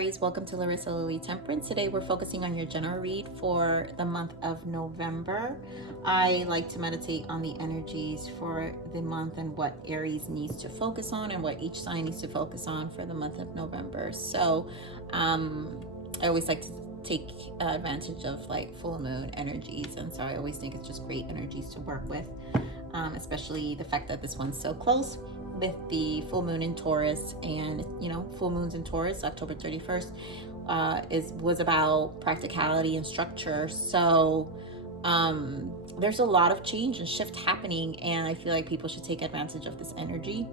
Aries, welcome to Larisa Lili Temperance. Today we're focusing on your general read for the month of November. I like to meditate on the energies for the month and what Aries needs to focus on and what each sign needs to focus on for the month of November. So I always like to take advantage of like full moon energies, and so I always think it's just great energies to work with, especially the fact that this one's so close with the full moon in Taurus. And full moons in Taurus, October 31st, was about practicality and structure. So there's a lot of change and shift happening, and I feel like people should take advantage of this energy.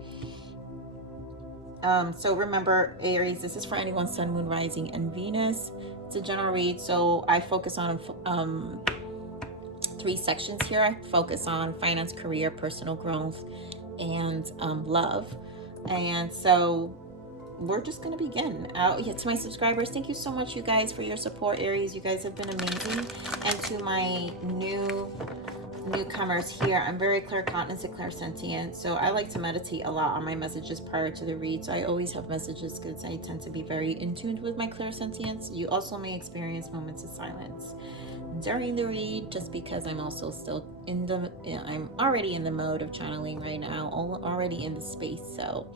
So remember, Aries, this is for anyone Sun, Moon, Rising, and Venus. It's a general read, so I focus on 3 sections here. I focus on finance, career, personal growth, and love. And so we're just gonna begin. To my subscribers, thank you so much, you guys, for your support. Aries, you guys have been amazing. And to my newcomers here, I'm very claircognizant and clairsentient, so I like to meditate a lot on my messages prior to the read. So I always have messages because I tend to be very in tune with my clairsentience. You also may experience moments of silence during the read, just because I'm also still I'm already in the mode of channeling right now, already in the space. So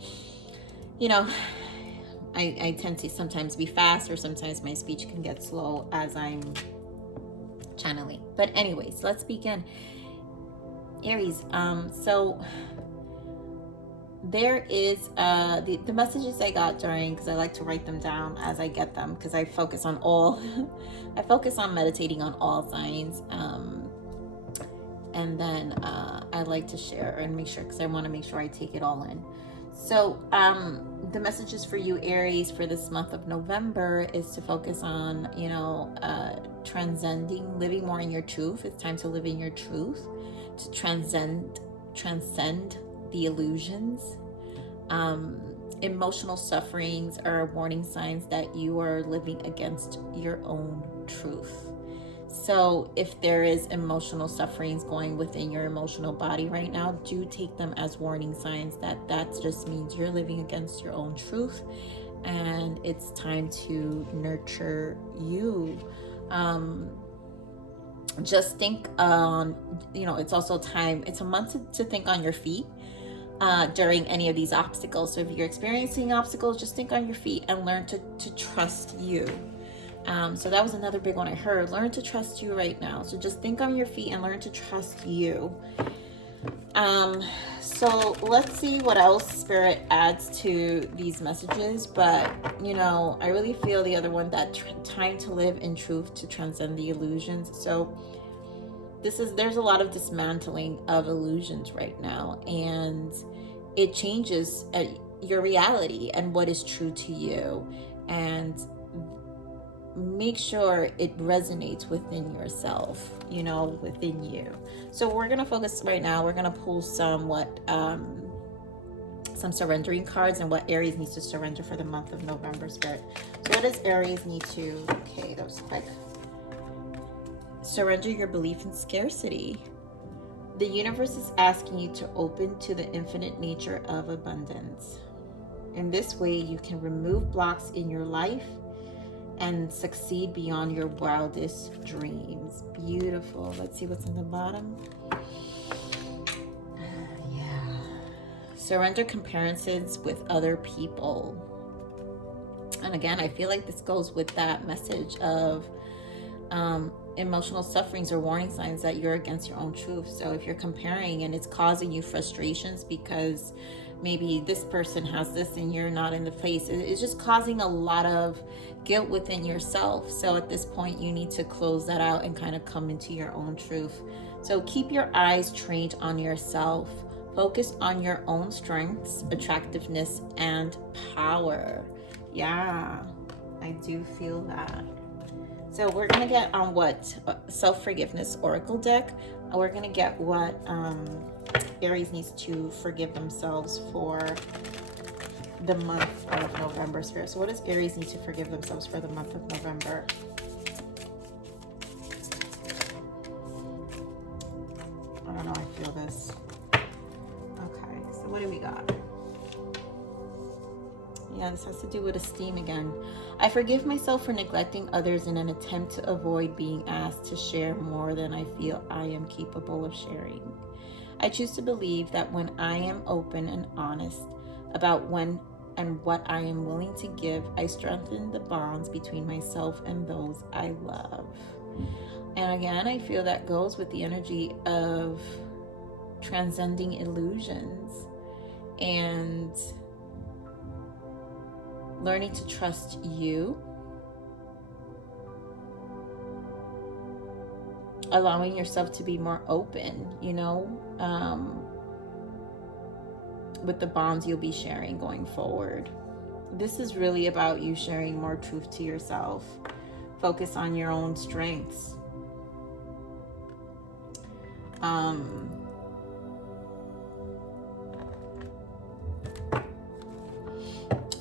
I tend to sometimes be fast, or sometimes my speech can get slow as I'm channeling. But anyways, let's begin. Aries, so there is the messages I got during, because I like to write them down as I get them, because I focus on I focus on meditating on all signs, and then I like to share and make sure, because I want to make sure I take it all in. So the messages for you, Aries, for this month of November is to focus on transcending, living more in your truth. It's time to live in your truth, to transcend the illusions. Emotional sufferings are warning signs that you are living against your own truth. So if there is emotional sufferings going within your emotional body right now, do take them as warning signs that just means you're living against your own truth, and it's time to nurture you. Just think it's also time, it's a month to think on your feet during any of these obstacles. So if you're experiencing obstacles, just think on your feet and learn to trust you. So that was another big one I heard. Learn to trust you right now. So just think on your feet and learn to trust you. So let's see what else Spirit adds to these messages. But I really feel the other one, that time to live in truth, to transcend the illusions. So there's a lot of dismantling of illusions right now, and it changes your reality and what is true to you, and make sure it resonates within yourself, within you. So we're going to focus right now. We're going to pull some surrendering cards and what Aries needs to surrender for the month of November, Spirit. So what does Aries need to, okay, that was quick. Surrender your belief in scarcity. The universe is asking you to open to the infinite nature of abundance. In this way, you can remove blocks in your life and succeed beyond your wildest dreams. Beautiful. Let's see what's in the bottom. Surrender comparisons with other people. And again, I feel like this goes with that message of emotional sufferings or warning signs that you're against your own truth. So if you're comparing and it's causing you frustrations because maybe this person has this and you're not in the place, it's just causing a lot of guilt within yourself. So at this point, you need to close that out and kind of come into your own truth. So keep your eyes trained on yourself. Focus on your own strengths, attractiveness, and power. Yeah, I do feel that. So we're going to get on what self-forgiveness oracle deck. We're going to get what Aries needs to forgive themselves for the month of November, Spirit. So what does Aries need to forgive themselves for the month of November? I don't know, I feel this. Okay, so what do we got? Yeah, this has to do with esteem again. I forgive myself for neglecting others in an attempt to avoid being asked to share more than I feel I am capable of sharing. I choose to believe that when I am open and honest about when and what I am willing to give, I strengthen the bonds between myself and those I love. And again, I feel that goes with the energy of transcending illusions and learning to trust you, allowing yourself to be more open, with the bonds you'll be sharing going forward. This is really about you sharing more truth to yourself. Focus on your own strengths.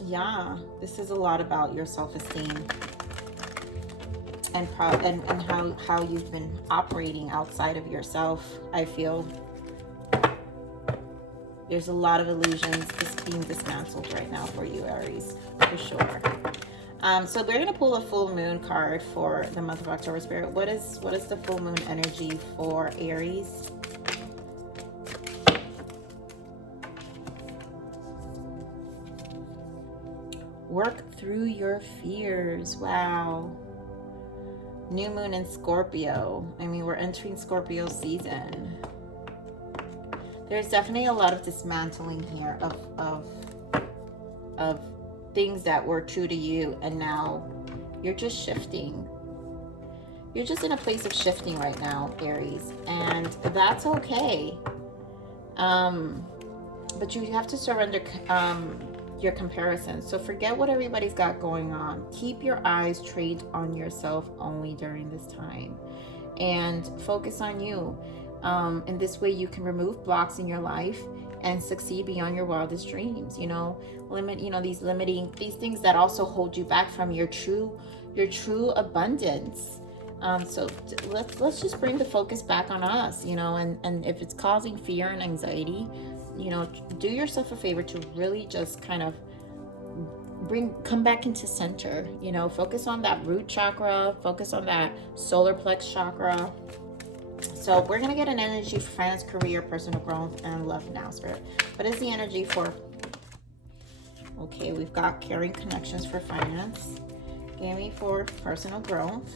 Yeah, this is a lot about your self-esteem and how you've been operating outside of yourself. I feel there's a lot of illusions just being dismantled right now for you, Aries, for sure. So we're gonna pull a full moon card for the month of October, Spirit. What is the full moon energy for Aries? Work through your fears. Wow. New moon in Scorpio. I mean, we're entering Scorpio season. There's definitely a lot of dismantling here of things that were true to you, and now you're just shifting. You're just in a place of shifting right now, Aries, and that's okay. But you have to surrender your comparisons. So forget what everybody's got going on. Keep your eyes trained on yourself only during this time, and focus on you. In this way, you can remove blocks in your life and succeed beyond your wildest dreams. Limit, these things that also hold you back from your true abundance. So let's just bring the focus back on us, and if it's causing fear and anxiety, do yourself a favor to really just kind of come back into center. Focus on that root chakra, focus on that solar plex chakra. So we're going to get an energy for finance, career, personal growth, and love now, Spirit. What is the energy for? Okay, we've got caring connections for finance. Give me for personal growth.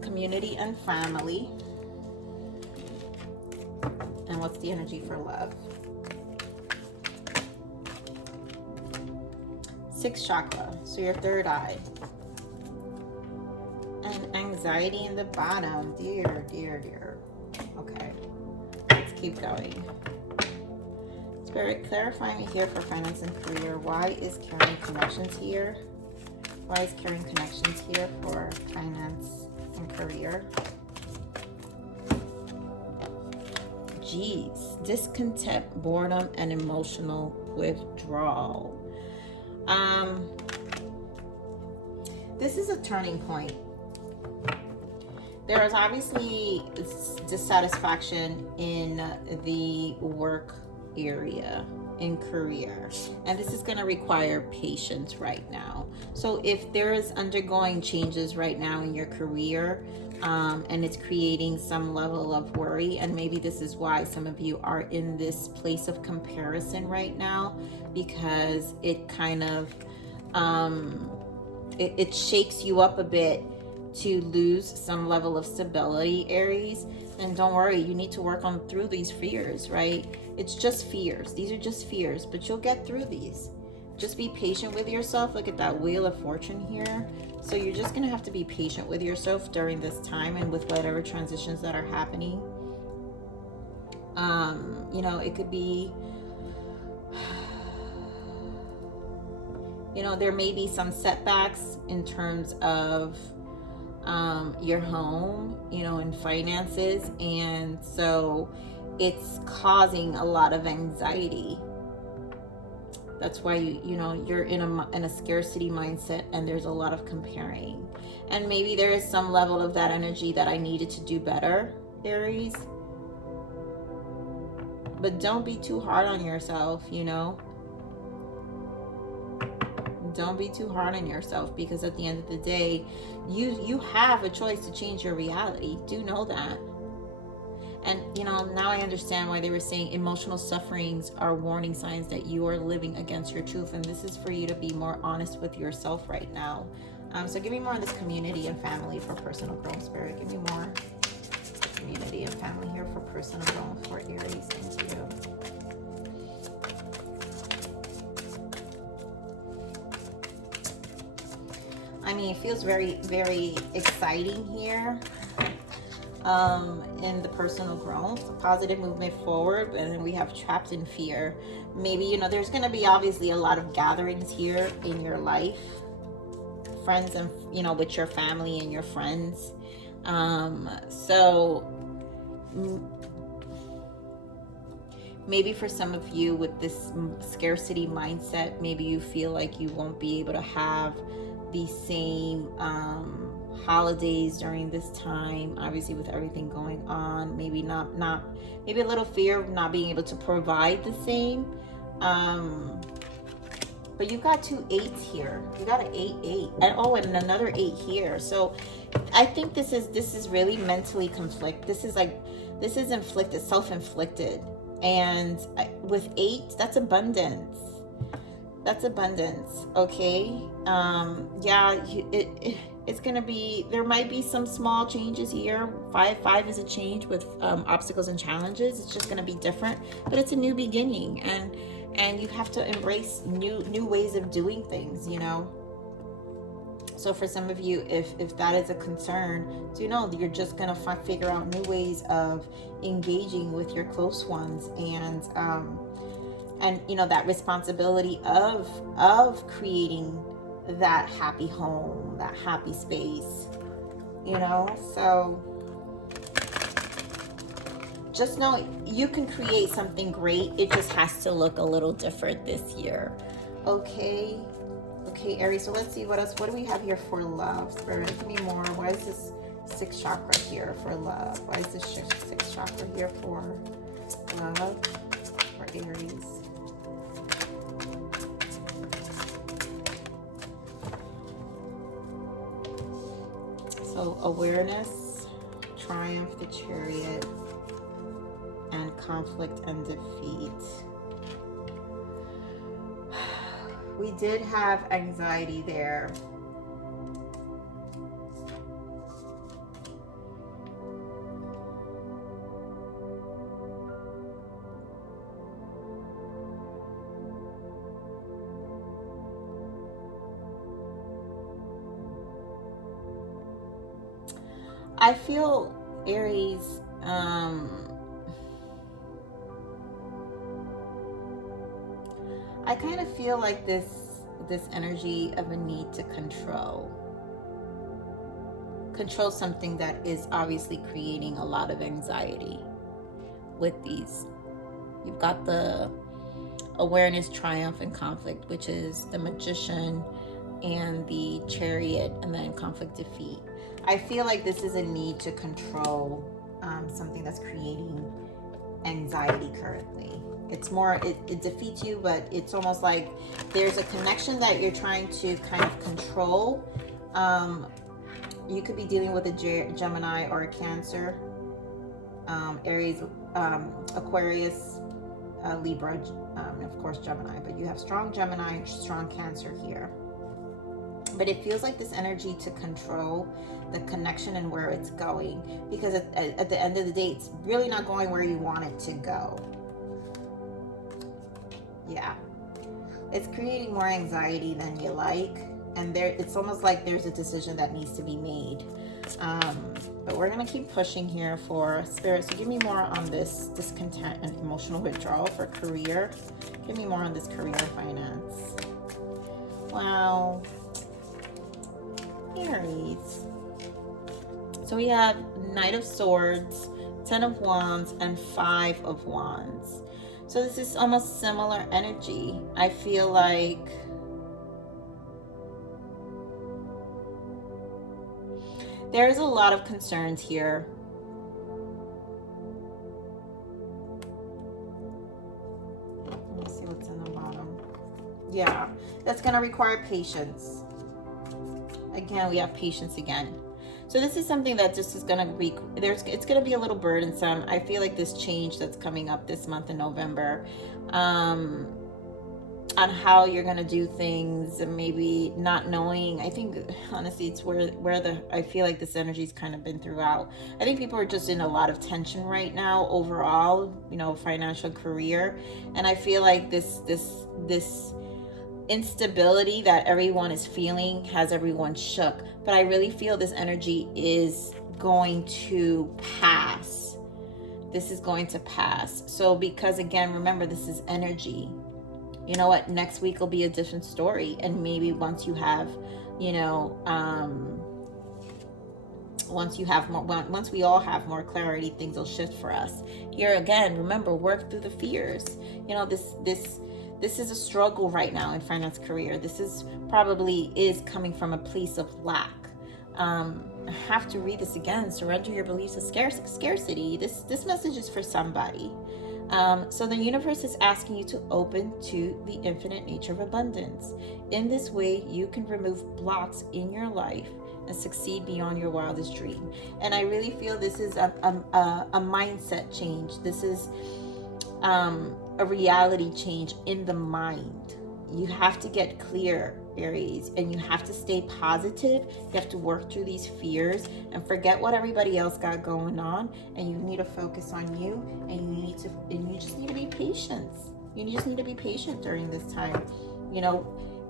Community and family. And what's the energy for love? 6th chakra, so your third eye. And anxiety in the bottom. Dear. Okay, let's keep going. Spirit, clarify me here for finance and career. Why is caring connections here? Why is caring connections here for finance and career? Jeez, discontent, boredom, and emotional withdrawal. This is a turning point. There is obviously dissatisfaction in the work area, in career, and this is going to require patience right now. So if there is undergoing changes right now in your career, and it's creating some level of worry, and maybe this is why some of you are in this place of comparison right now, because it kind of it shakes you up a bit to lose some level of stability, Aries. And don't worry, you need to work on through these fears, right? It's just fears. These are just fears, but you'll get through these. Just be patient with yourself. Look at that Wheel of Fortune here. So you're just going to have to be patient with yourself during this time and with whatever transitions that are happening. It could be, there may be some setbacks in terms of your home, and finances. And so it's causing a lot of anxiety. That's why you're in a scarcity mindset, and there's a lot of comparing. And maybe there is some level of that energy that I needed to do better, Aries. But don't be too hard on yourself, you know. Don't be too hard on yourself, because at the end of the day, you have a choice to change your reality. Do know that. And you know, now I understand why they were saying emotional sufferings are warning signs that you are living against your truth. And this is for you to be more honest with yourself right now. So give me more on this community and family for personal growth, Spirit. Give me more community and family here for personal growth for Aries. Thank you. I mean, it feels very, very exciting here in the personal growth, positive movement forward. And then we have trapped in fear. Maybe, you know, there's going to be obviously a lot of gatherings here in your life, friends, and, you know, with your family and your friends. So maybe for some of you with this scarcity mindset, maybe you feel like you won't be able to have the same holidays during this time, obviously with everything going on. Maybe not maybe a little fear of not being able to provide the same. But you've got 2 8s here. You got an 8 8, and oh, and another 8 here. So I think this is really mentally conflict. This is inflicted, self-inflicted. And with 8, that's abundance. That's abundance. Okay. Yeah, it's gonna be, there might be some small changes here. 5 is a change with obstacles and challenges. It's just gonna be different, but it's a new beginning, and you have to embrace new ways of doing things, you know. So for some of you, if that is a concern, do you know you're just gonna figure out new ways of engaging with your close ones, and you know, that responsibility of creating that happy home, that happy space, you know. So just know you can create something great. It just has to look a little different this year. Okay, Aries, so let's see what else. What do we have here for love? Spirit, give me more. Why is this 6th chakra here for love? Why is this 6th chakra here for love for Aries? So awareness, triumph, the Chariot, and conflict and defeat. We did have anxiety there. I feel, Aries, I kind of feel like this energy of a need to control something that is obviously creating a lot of anxiety with these. You've got the awareness, triumph, and conflict, which is the Magician and the Chariot, and then conflict, defeat. I feel like this is a need to control something that's creating anxiety currently. It's more, it defeats you, but it's almost like there's a connection that you're trying to kind of control. You could be dealing with a Gemini or a Cancer, Aries, Aquarius, Libra, and of course Gemini. But you have strong Gemini, strong Cancer here. But it feels like this energy to control the connection and where it's going, because at the end of the day, it's really not going where you want it to go. Yeah, it's creating more anxiety than you like, and it's almost like there's a decision that needs to be made. But we're gonna keep pushing here for Spirit. So give me more on this discontent and emotional withdrawal for career. Give me more on this career, finance. Wow, Aries. So we have Knight of Swords, 10 of Wands, and 5 of Wands. So this is almost similar energy. I feel like there's a lot of concerns here. Yeah, that's going to require patience. Again, we have patience again. So this is something that just is going to it's going to be a little burdensome. I feel like this change that's coming up this month in November, on how you're going to do things, and maybe not knowing. I think honestly it's where I feel like this energy's kind of been throughout. I think people are just in a lot of tension right now overall, you know, financial, career, and I feel like this instability that everyone is feeling has everyone shook. But I really feel this energy is going to pass. This is going to pass. So because again, remember, this is energy. You know what? Next week will be a different story. And maybe once you have, you know, once we all have more clarity, things will shift for us. Here again, remember, work through the fears. You know, this is a struggle right now in finance, career. This is coming from a place of lack. I have to read this again. Surrender your beliefs of scarcity. This message is for somebody. So the universe is asking you to open to the infinite nature of abundance. In this way, you can remove blocks in your life and succeed beyond your wildest dream. And I really feel this is a mindset change. This is a reality change in the mind. You have to get clear, Aries, and you have to stay positive. You have to work through these fears and forget what everybody else got going on, and you need to focus on you, and you just need to be patient. You just need to be patient during this time, you know.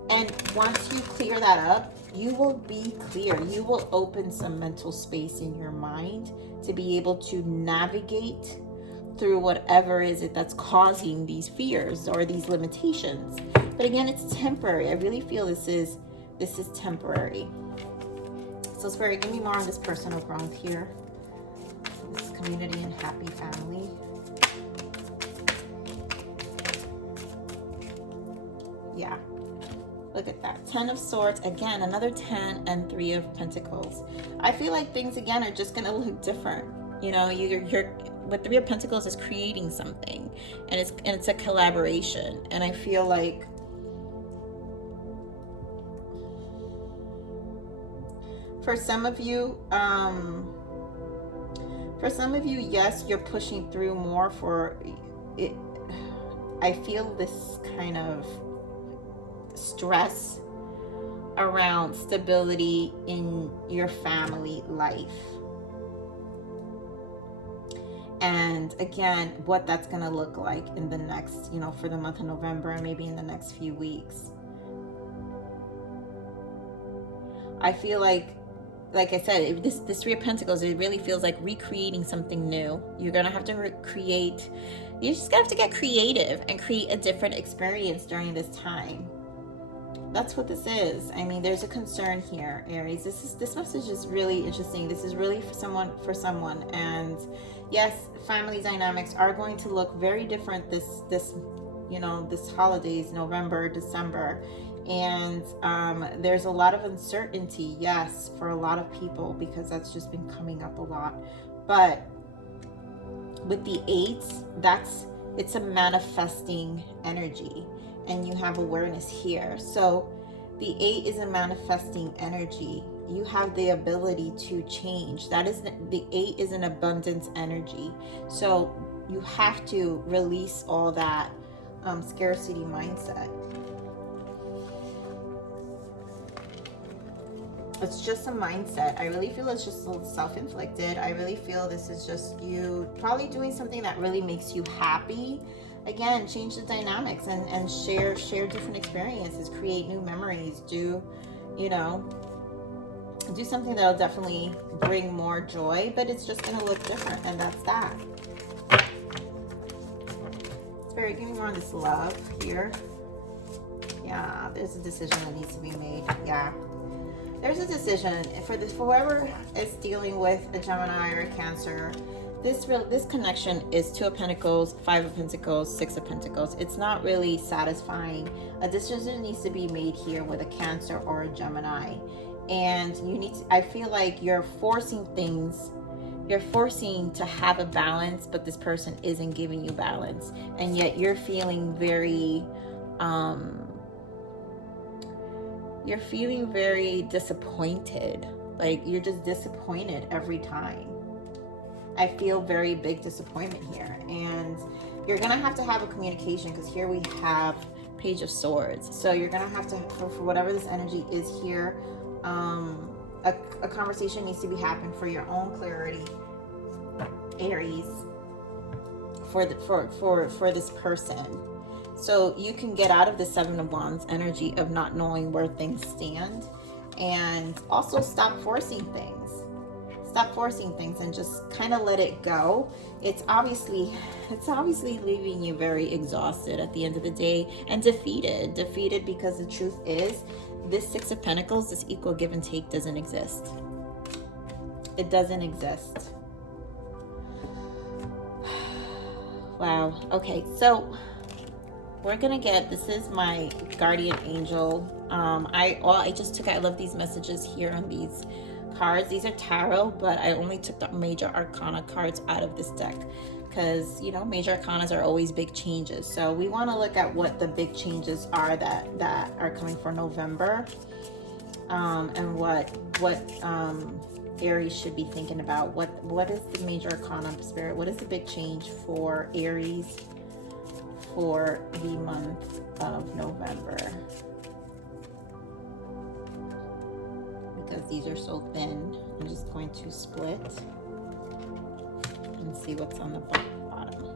And once you clear that up, you will be clear. You will open some mental space in your mind to be able to navigate through whatever is it that's causing these fears or these limitations. But again, it's temporary. I really feel this is temporary. So Spirit, give me more on this personal growth here. This community and happy family. Yeah. Look at that. 10 of Swords. Again, another 10 and 3 of Pentacles. I feel like things again are just going to look different. You know, you're with 3 of Pentacles is creating something, and it's a collaboration. And I feel like for some of you, yes, you're pushing through more for it. I feel this kind of stress around stability in your family life. And again, what that's going to look like in the next, you know, for the month of November, and maybe in the next few weeks. I feel like I said, this 3 of Pentacles, it really feels like recreating something new. You're going to have to you just have to get creative and create a different experience during this time. That's what this is. I mean, there's a concern here, Aries. This message is really interesting. This is really for someone. And yes, family dynamics are going to look very different this holidays, November, December. And there's a lot of uncertainty, yes, for a lot of people, because that's just been coming up a lot. But with the 8s, it's a manifesting energy, and you have awareness here. So the 8 is a manifesting energy. You have the ability to change. The 8 is an abundance energy. So you have to release all that scarcity mindset. It's just a mindset. I really feel it's just self-inflicted. I really feel this is just you probably doing something that really makes you happy. Again, change the dynamics and share different experiences, create new memories, do something that'll definitely bring more joy, but it's just gonna look different, and that's that. Spirit, give me more on this love here. Yeah, there's a decision that needs to be made. Yeah. There's a decision for whoever is dealing with a Gemini or a Cancer. This connection is 2 of Pentacles, 5 of Pentacles, 6 of Pentacles. It's not really satisfying. A decision needs to be made here with a Cancer or a Gemini, and I feel like you're forcing things. You're forcing to have a balance, but this person isn't giving you balance, and yet you're feeling very you're feeling very disappointed. Like you're just disappointed every time. I feel very big disappointment here. And you're going to have a communication, because here we have Page of Swords. So you're going to have to, for whatever this energy is here, a conversation needs to be happening for your own clarity, Aries, for this person. So you can get out of the Seven of Wands energy of not knowing where things stand, and also stop forcing things. Stop forcing things and just kind of let it go. It's obviously leaving you very exhausted at the end of the day, and defeated because the truth is, this Six of Pentacles, this equal give and take, doesn't exist. It doesn't exist. Wow. Okay, so we're gonna get, this is my guardian angel. I love these messages here on these cards. These are tarot, but I only took the major arcana cards out of this deck, because you know, major arcanas are always big changes. So we want to look at what the big changes are that are coming for November, and what Aries should be thinking about. What is the major arcana of Spirit? What is the big change for Aries for the month of November? Because these are so thin, I'm just going to split and see what's on the bottom.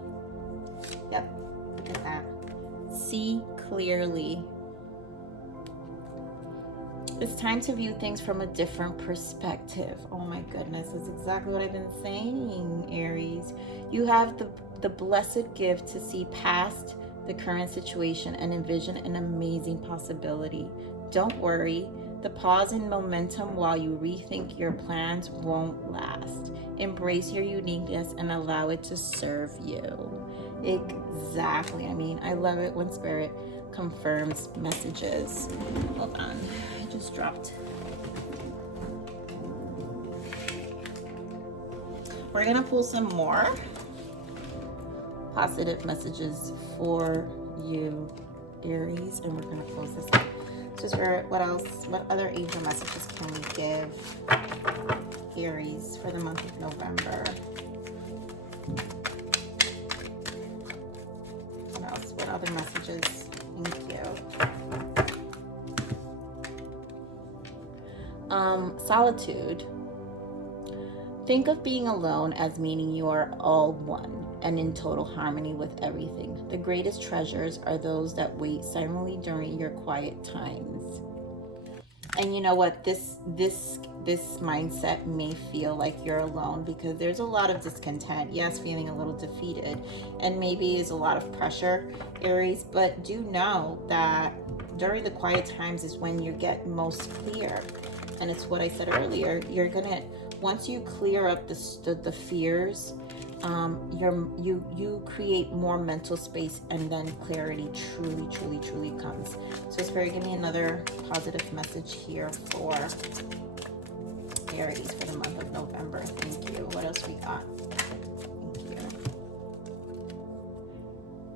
Yep, look at that. See clearly. It's time to view things from a different perspective. Oh my goodness, that's exactly what I've been saying, Aries. You have the blessed gift to see past the current situation and envision an amazing possibility. Don't worry. The pause in momentum while you rethink your plans won't last. Embrace your uniqueness and allow it to serve you. Exactly. I mean, I love it when Spirit confirms messages. Hold on, I just dropped. We're gonna pull some more positive messages for you, Aries, and we're gonna close this up. So Spirit, what else? What other angel messages can we give Aries for the month of November? What else? What other messages? Thank you. Solitude. Think of being alone as meaning you are all one and in total harmony with everything. The greatest treasures are those that wait silently during your quiet times. And you know what? This mindset may feel like you're alone because there's a lot of discontent. Yes, feeling a little defeated, and maybe is a lot of pressure, Aries. But do know that during the quiet times is when you get most clear. And it's what I said earlier. You're gonna, once you clear up the fears, you create more mental space, and then clarity truly comes. So Spirit, give me another positive message here for Aries for the month of November. Thank you. What else we got? Thank you.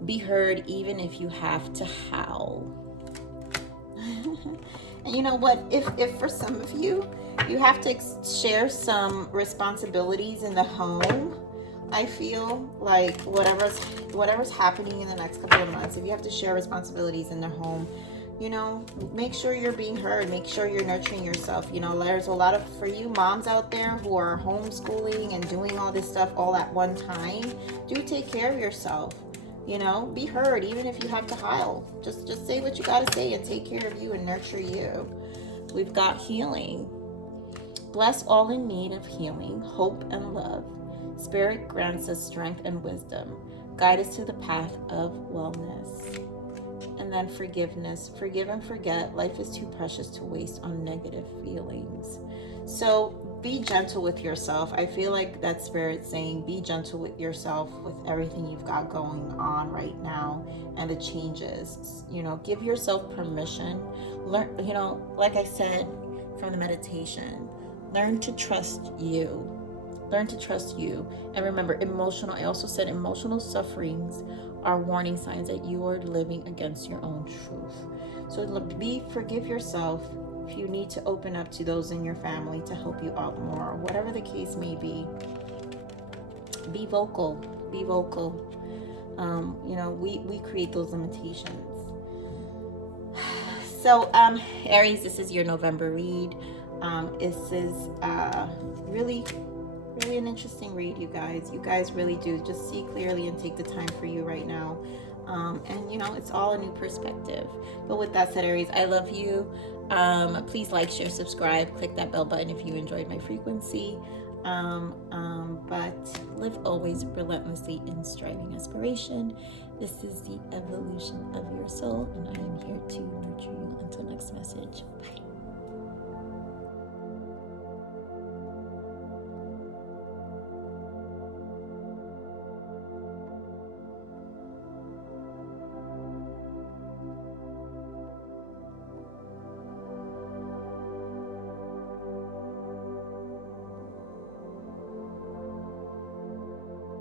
Be heard even if you have to howl. And you know what? If for some of you, you have to share some responsibilities in the home, I feel like whatever's happening in the next couple of months, if you have to share responsibilities in the home, you know, make sure you're being heard. Make sure you're nurturing yourself. You know, there's a lot of, for you moms out there who are homeschooling and doing all this stuff all at one time, do take care of yourself. You know, be heard even if you have to howl. Just say what you gotta say and take care of you and nurture you. We've got healing. Bless all in need of healing, hope, and love. Spirit grants us strength and wisdom. Guide us to the path of wellness. And then forgiveness. Forgive and forget. Life is too precious to waste on negative feelings. So be gentle with yourself. I feel like that Spirit saying be gentle with yourself with everything you've got going on right now and the changes. You know, give yourself permission. Learn, you know, like I said from the meditation, learn to trust you. Learn to trust you. And remember, I also said emotional sufferings are warning signs that you are living against your own truth. So So forgive yourself if you need to open up to those in your family to help you out more, whatever the case may be. Be vocal. Be vocal. You know, we create those limitations. So, Aries, this is your November read. This is really an interesting read, you guys. You guys really do just see clearly and take the time for you right now. And, you know, it's all a new perspective. But with that said, Aries, I love you. Please like, share, subscribe. Click that bell button if you enjoyed my frequency. But live always relentlessly in striving aspiration. This is the evolution of your soul, and I am here to nurture you. Until next message. Bye.